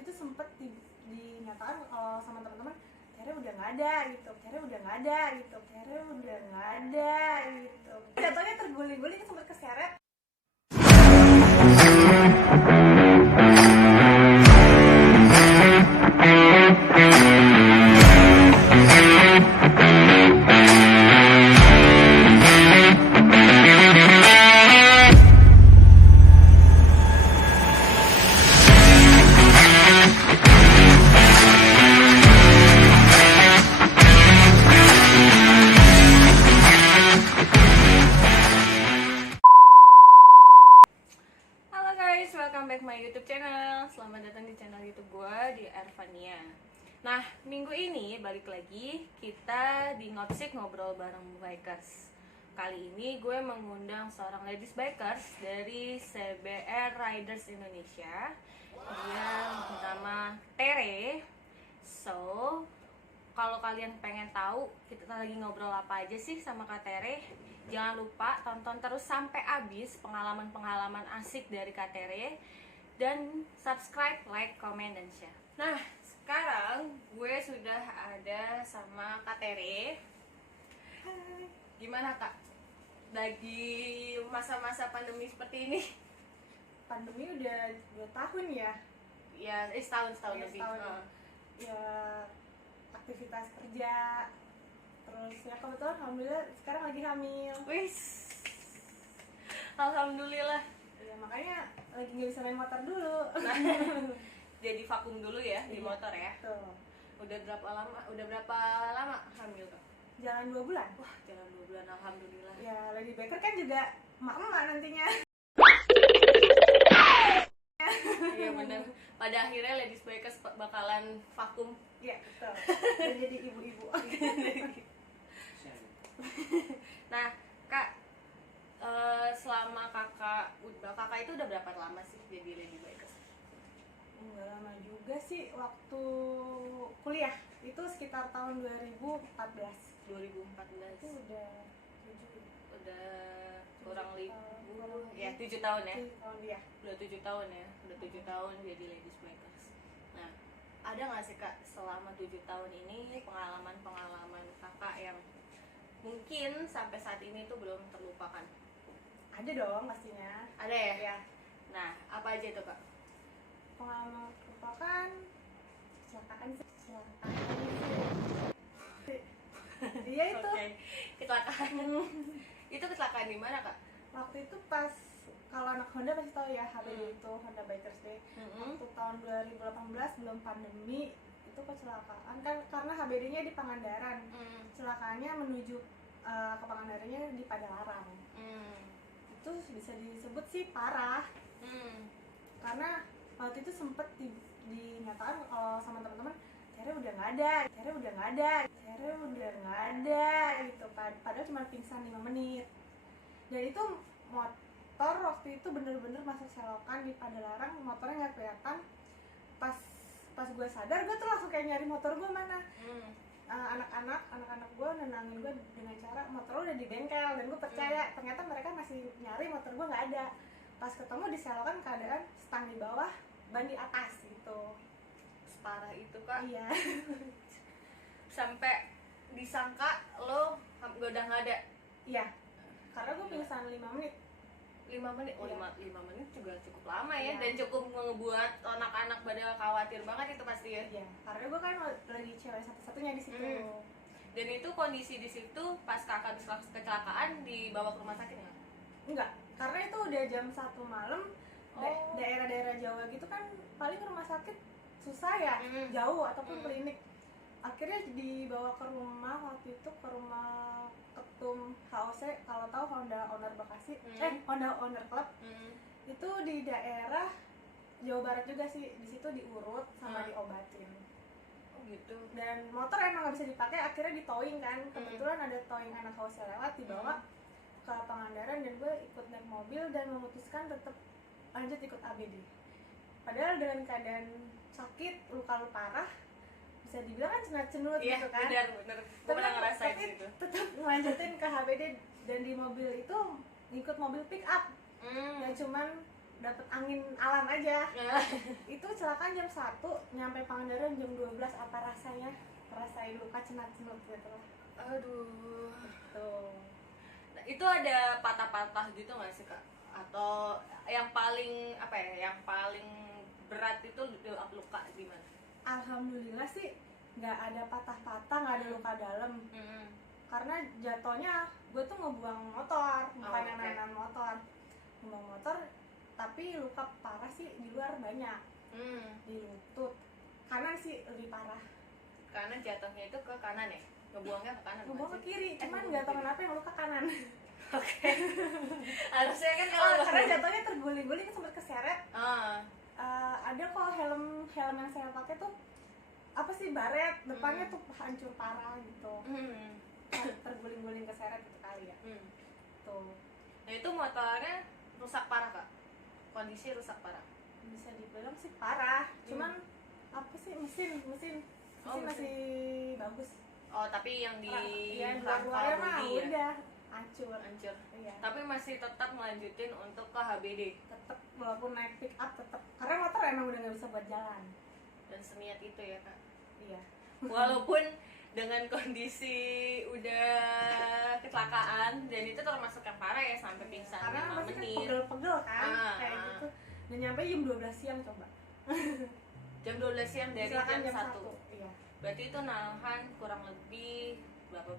waktu itu sempet dinyatakan kalau sama teman-teman Tere udah nggak ada gitu, Tere udah nggak ada gitu, Tere udah nggak ada gitu. Jatuhnya terguling-guling sempet keseret. Welcome back my YouTube channel. Selamat datang di channel YouTube gue di Ervania. Nah, minggu ini balik lagi kita di Ngopsik ngobrol bareng bikers. Kali ini gue mengundang seorang ladies bikers dari CBR Riders Indonesia. Dia bernama Tere. So, kalau kalian pengen tahu kita lagi ngobrol apa aja sih sama Kak Tere, jangan lupa tonton terus sampai habis pengalaman-pengalaman asik dari Kak Tere. Dan subscribe, like, comment, dan share. Nah, sekarang gue sudah ada sama Kak Tere. Hai. Gimana Kak? Lagi masa-masa pandemi seperti ini? Pandemi udah 2 tahun ya? Ya, setahun Ya, lebih. setahun. Ya, aktivitas kerja. Terus ya kebetulan alhamdulillah sekarang lagi hamil. Wis, alhamdulillah. Ya makanya lagi nggak bisa main motor dulu. Nah, jadi vakum dulu ya di motor ya. Tuh. Udah berapa lama hamil Kak? Jalan 2 bulan. Wah, jalan 2 bulan, alhamdulillah. Ya lady baker kan juga emak-emak nantinya. Iya benar. Pada akhirnya ladies bikers bakalan vakum. Iya betul. Dan jadi ibu-ibu. Nah, Kak, selama kakak itu udah berapa lama sih jadi lady bikers? Nggak lama juga sih, waktu kuliah itu sekitar tahun 2014. 2014. Itu udah kurang lebih ya 7 7 tahun ya. 7 tahun dia. Udah 7 tahun ya. Udah 7 tahun jadi ladies bikers. Nah, ada nggak sih Kak selama 7 tahun ini pengalaman-pengalaman kakak yang mungkin sampai saat ini tuh belum terlupakan? Ada dong pastinya. Ada ya? Ya. Nah, apa aja tuh Kak? Pengalaman merupakan kecelakaan sih. Iya itu. Oke. Kecelakaan. Itu kecelakaan di mana Kak? Waktu itu pas, kalau anak Honda pasti tahu ya HBD itu Honda Bikers Day. Waktu tahun 2018 belum pandemi itu kecelakaan kan karena HBD-nya di Pangandaran. Kecelakaannya menuju ke Pangandarannya di Padalarang. Itu bisa disebut sih parah. Karena waktu itu sempet dinyatakan kalau sama teman-teman Tere udah nggak ada, Tere udah nggak ada, Tere udah nggak ada gitu. Padahal cuma pingsan 5 menit. Dan itu motor waktu itu bener-bener masuk selokan di Padalarang, motornya nggak kelihatan. Pas gue sadar, gue tuh langsung kayak nyari motor gue mana. Anak-anak gue nenangin gue dengan cara motor udah di bengkel, dan gue percaya ternyata mereka masih nyari motor gue nggak ada. Pas ketemu di selokan keadaan stang di bawah, ban di atas gitu. Separah itu Kak? Iya. Sampai disangka lo udah nggak ada? Iya. Karena gue pingsan 5 menit. 5 menit? Oh, Iya. 5 menit juga cukup lama ya. Iya. Dan cukup ngebuat anak-anak pada khawatir banget itu pasti ya. Iya. Karena gue kan lagi cewek satu-satunya di situ. Dan itu kondisi di situ pas kakak habis kecelakaan dibawa ke rumah sakit nggak? Enggak. Karena itu udah jam 1 malam. Daerah-daerah Jawa gitu kan paling rumah sakit susah ya, jauh ataupun klinik. Akhirnya dibawa ke rumah, waktu itu ke rumah ketum HOC, kalau tahu Honda Owner Bekasi, Honda Owner Club. Itu di daerah Jawa Barat juga sih, di situ diurut sama diobatin. Oh gitu. Dan motor emang nggak bisa dipakai, akhirnya di towing kan. Kebetulan ada towing anak HOC lewat, dibawa ke Pangandaran, dan gue ikut naik mobil dan memutuskan tetap lanjut ikut ABD. Padahal dengan keadaan sakit, luka-luka parah, bisa dibilang kan cenut-cenut gitu kan. Iya bener, gue pernah ngerasain gitu. Tetap melanjutin ke HBD, dan di mobil itu ngikut mobil pick up yang cuman dapet angin alam aja. Itu kecelakaan jam 1, nyampe Pangandaran jam 12. Apa rasanya? Rasain luka cenat-cenut gitu lah. Aduh. Tuh. Nah, itu ada patah-patah gitu nggak sih kak? Atau yang paling apa ya? Yang paling berat itu luka di mana? Alhamdulillah sih nggak ada patah-patah, nggak ada luka dalam. Karena jatuhnya gue tuh ngebuang motor, bukan yang naikin motor. Ngebuang motor, tapi luka parah sih di luar banyak. Di lutut kanan sih lebih parah. Karena jatuhnya itu ke kanan ya? Ngebuangnya ke kanan? Ngebuang ke kiri, cuman nggak tahu kenapa yang luka kanan. Oke. Harusnya kan kalau karena jatuhnya terguling-guling sempat keseret. Ada kok helm yang saya pakai tuh apa sih, baret depannya tuh hancur parah gitu. Terguling-guling keseret gitu kali ya. Tuh. Nah itu motornya rusak parah kak? Kondisi rusak parah? Bisa dibilang sih parah, cuman apa sih mesin masih bagus. Oh tapi yang di luar-luarnya mah udah hancur. Iya. Tapi masih tetap melanjutin untuk ke HBD. Tetap walaupun naik pick up tetap, karena motor emang udah nggak bisa buat jalan. Dan seniat itu ya kak. Iya. Walaupun dengan kondisi udah kecelakaan dan itu termasuk yang parah ya, sampai pingsan 5 menit. Pegel-pegel kan kayak gitu. Dan nyampe jam 12 siang coba. Jam 12 siang dari jam 1. Iya. Berarti itu nahan kurang lebih berapa?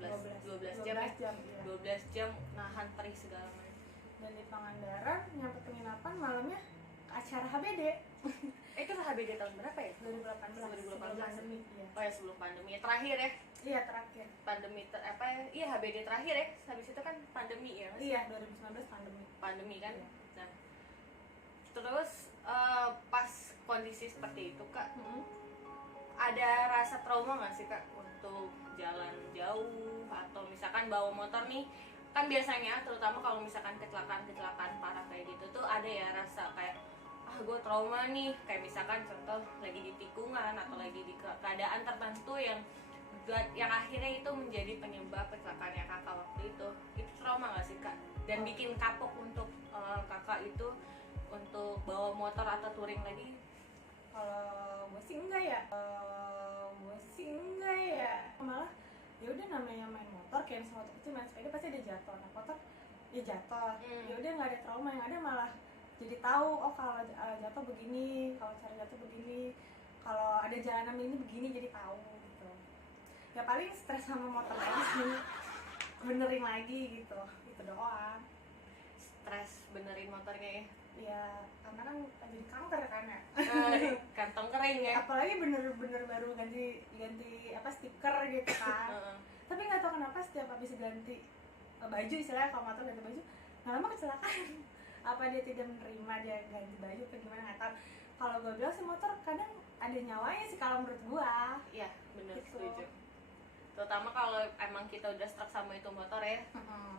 12 jam ya? Iya. 12 jam nahan perih segala macam. Dan di Pangandaran nyampe penginapan malamnya ke acara HBD. Itu HBD tahun berapa ya? 2018. Pandemi. Iya. Oh ya sebelum pandemi terakhir ya? Iya terakhir. Pandemi apa ya? Iya HBD terakhir ya. Habis itu kan pandemi ya? Mas? Iya 2019 pandemi. Pandemi kan? Iya. Nah, terus pas kondisi seperti itu kak, ada rasa trauma nggak sih kak untuk jalan jauh atau misalkan bawa motor nih? Kan biasanya terutama kalau misalkan kecelakaan parah kayak gitu tuh ada ya rasa kayak gue trauma nih, kayak misalkan contoh lagi di tikungan atau lagi di keadaan tertentu yang akhirnya itu menjadi penyebab kecelakaannya kakak waktu itu trauma nggak sih kak? Dan bikin kapok untuk kakak itu untuk bawa motor atau touring lagi? Kalau gue sih enggak ya. Malah ya udah namanya main motor kayak sama waktu kecil main sepeda pasti ada jatuh. Nah motor ya jatuh. Ya udah nggak ada trauma, yang ada malah jadi tahu oh kalau jatuh begini, kalau cara jatuh begini, kalau ada jalanan ini begini, jadi tahu gitu. Ya paling stres sama motor aja sih, benerin lagi gitu, itu doang. Stres benerin motornya ya? Ya karena kan jadi kanker kan ya. Kantong kering ya. Apalagi bener-bener baru ganti apa stiker gitu kan. Tapi nggak tahu kenapa setiap habis ganti baju, istilahnya kalau motor ganti baju nggak lama kecelakaan. Apa dia tidak menerima dia ganti baju atau gimana nggak tahu. Kalau gue bilang sih motor kadang ada nyawanya sih kalau menurut gue. Iya bener gitu. Setuju. Terutama kalau emang kita udah stuck sama itu motor ya.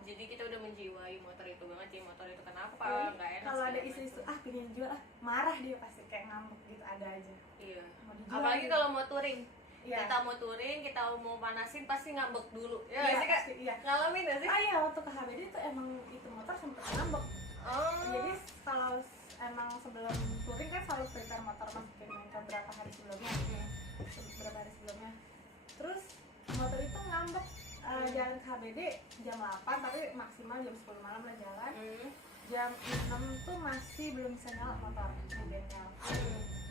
Jadi kita udah menjiwai motor itu banget sih, motor itu kenapa nggak enak. Kalau ada isu-isu pengen jual marah dia pasti kayak ngambek gitu, ada aja. Iya. Apalagi kalau mau touring. Iya. Kita mau touring, kita mau panasin pasti ngambek dulu. Ya iya, sih kak. Iya. Ngalamin nggak sih? Iya, waktu ke HBD itu emang itu motor sempet ngambek. Jadi kalau emang sebelum touring kan selalu prepare motor, masukin bengkel berapa hari sebelumnya. Terus motor itu ngambek jalan ke HBD jam 8 tapi maksimal jam 10 malam lah jalan. Jam 6 tuh masih belum bisa nyala motor di bengkel.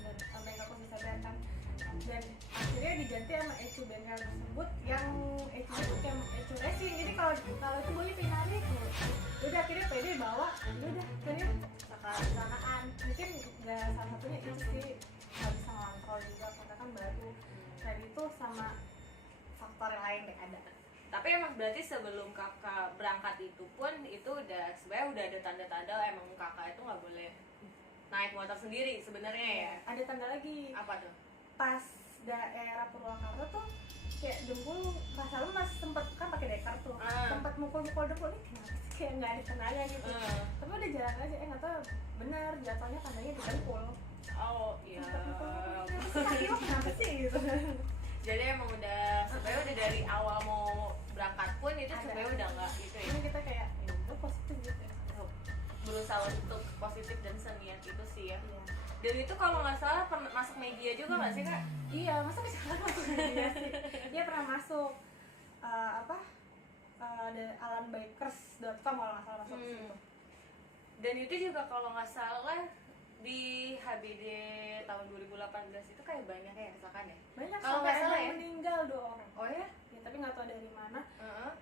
Dan bengkelku bisa bengkel. Dan akhirnya diganti sama ECU bengkel tersebut yang ECU itu kayak ECU racing. Jadi kalau itu boleh dinarik. Udah akhirnya PD bawa, udah akhirnya kecelakaan. Mungkin nggak salah satunya itu sih, nggak bisa ngontrol juga karena kan baru. Dan itu sama faktor yang lain deh ada. Tapi emang berarti sebelum kakak berangkat itu pun itu udah sebenarnya udah ada tanda-tanda emang kakak itu nggak boleh naik motor sendiri sebenarnya ya. Ada tanda lagi. Apa tuh? Pas daerah Purwakarta tuh kayak jempol pas lalu masih sempet kan pakai dekar tuh, sempet mukul-mukul dempul nih kenapa sih kayak nggak ada tenaga gitu. Tapi udah jalan aja, nggak tahu bener jatuhnya tandanya di dempul. Oh iya. Kaki lo kenapa sih gitu. Jadi emang udah sebenarnya udah dari awal mau berangkat pun itu sebenarnya udah nggak gitu ya. Ini kita kayak ya udah positif gitu ya. Berusaha untuk positif dan seniat itu sih ya. Iya. Dan itu kalau nggak salah pernah masuk media juga nggak sih kak? Iya, masa kecelakaan masuk media sih? Dia pernah masuk ada alanbikers.com kalau nggak salah masuk ke situ. Dan itu juga kalau nggak salah di HBD tahun 2018 itu kayak banyak ya kecelakaan ya? Banyak, Kalau sampai nggak salah ada ya? meninggal 2 orang. Oh ya? Ya, tapi nggak tahu dari mana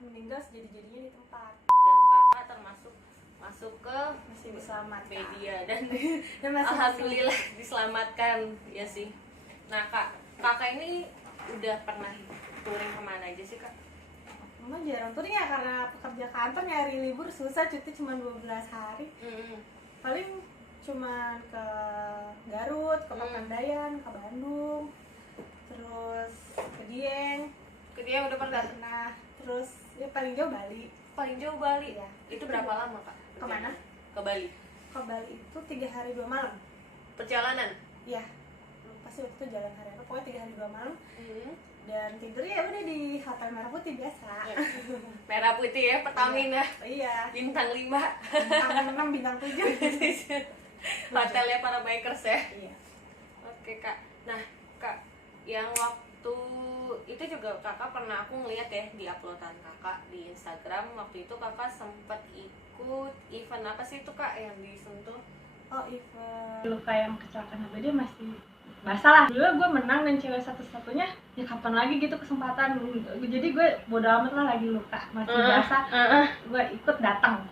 meninggal sejadi-jadinya di tempat. Dan kakak termasuk masuk ke Masih diselamatkan. media dan Dan masih alhamdulillah diselamatkan ya sih. Nah kakak ini udah pernah touring kemana aja sih kak? Mama jarang touring ya karena pekerja kantor, nyari libur susah, cuti cuma 12 hari. Paling cuma ke Garut, ke Papandayan, ke Bandung, terus ke Dieng. Ke dia udah pernah? Nah, terus ya paling jauh Bali. Paling jauh Bali Iya. Itu berapa lama kak? Kemana? Ke Bali. Ke Bali itu 3 hari 2 malam. Perjalanan? Iya, lupa sih waktu itu jalan hari apa, pokoknya 3 hari 2 malam. Dan tidur ya udah di hotel Merah Putih biasa. Merah Putih ya, Pertamina. Iya. Bintang 5. Bintang 6, bintang 7. Hotelnya para bikers ya. Iya. Oke kak. Nah kak, yang waktu itu juga kakak pernah aku ngeliat ya di uploadan kakak di Instagram. Waktu itu kakak sempat ikut event apa sih itu kak yang di Sentul? Oh, event luka yang kecelakaan dia masih masalah. Dulu gue menang dan cewek satu-satunya, ya kapan lagi gitu kesempatan. Jadi gue bodo amat lah, lagi luka masih biasa. Gue ikut datang.